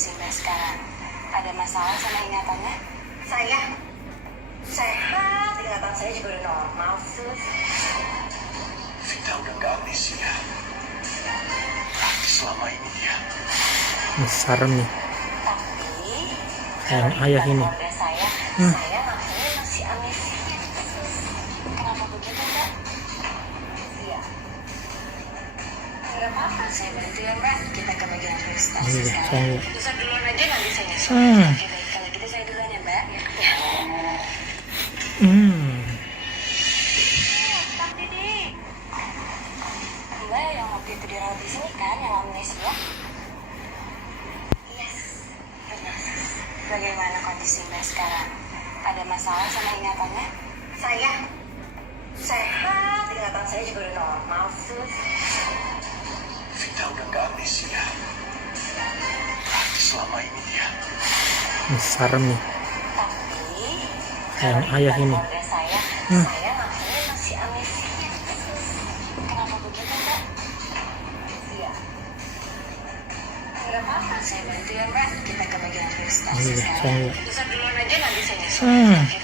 kondisi Mbak sekarang? Ada masalah sama ingatannya? Saya sehat, ingatan saya juga udah normal, sus. Vita udah gak amnesia. Berarti selama ini dia Serem nih. Tapi Yang ayah ini. keluarga saya makanya masih amnesia. Kenapa begitu Mbak? Iya. Gak apa-apa, saya bantu ya Mbak. Kita ke bagian administrasi Iya, sekarang. saya. Pusat duluan aja, nanti saya nyusul. Hmm. Oke baik, kalau gitu saya duluan ya Mbak. Ya. Kang Didi. Mbak yang waktu itu dirawat di sini kan, yang amnesia? Yes, benar, sus. Bagaimana kondisi Mbak sekarang? Ada masalah sama ingatannya? Saya sehat, ingatan saya juga udah normal, sus. Vita udah gak amnesia. Berarti selama ini dia Serem nih. Tapi Yang ayah ini. keluarga saya makanya masih amnesia. Kenapa begitu Mbak? Iya. Gak apa-apa, saya bantu ya Mbak. Kita ke bagian administrasi Iya, sekarang. saya. Pusat duluan aja, nanti saya nyusul. Hmm. Oke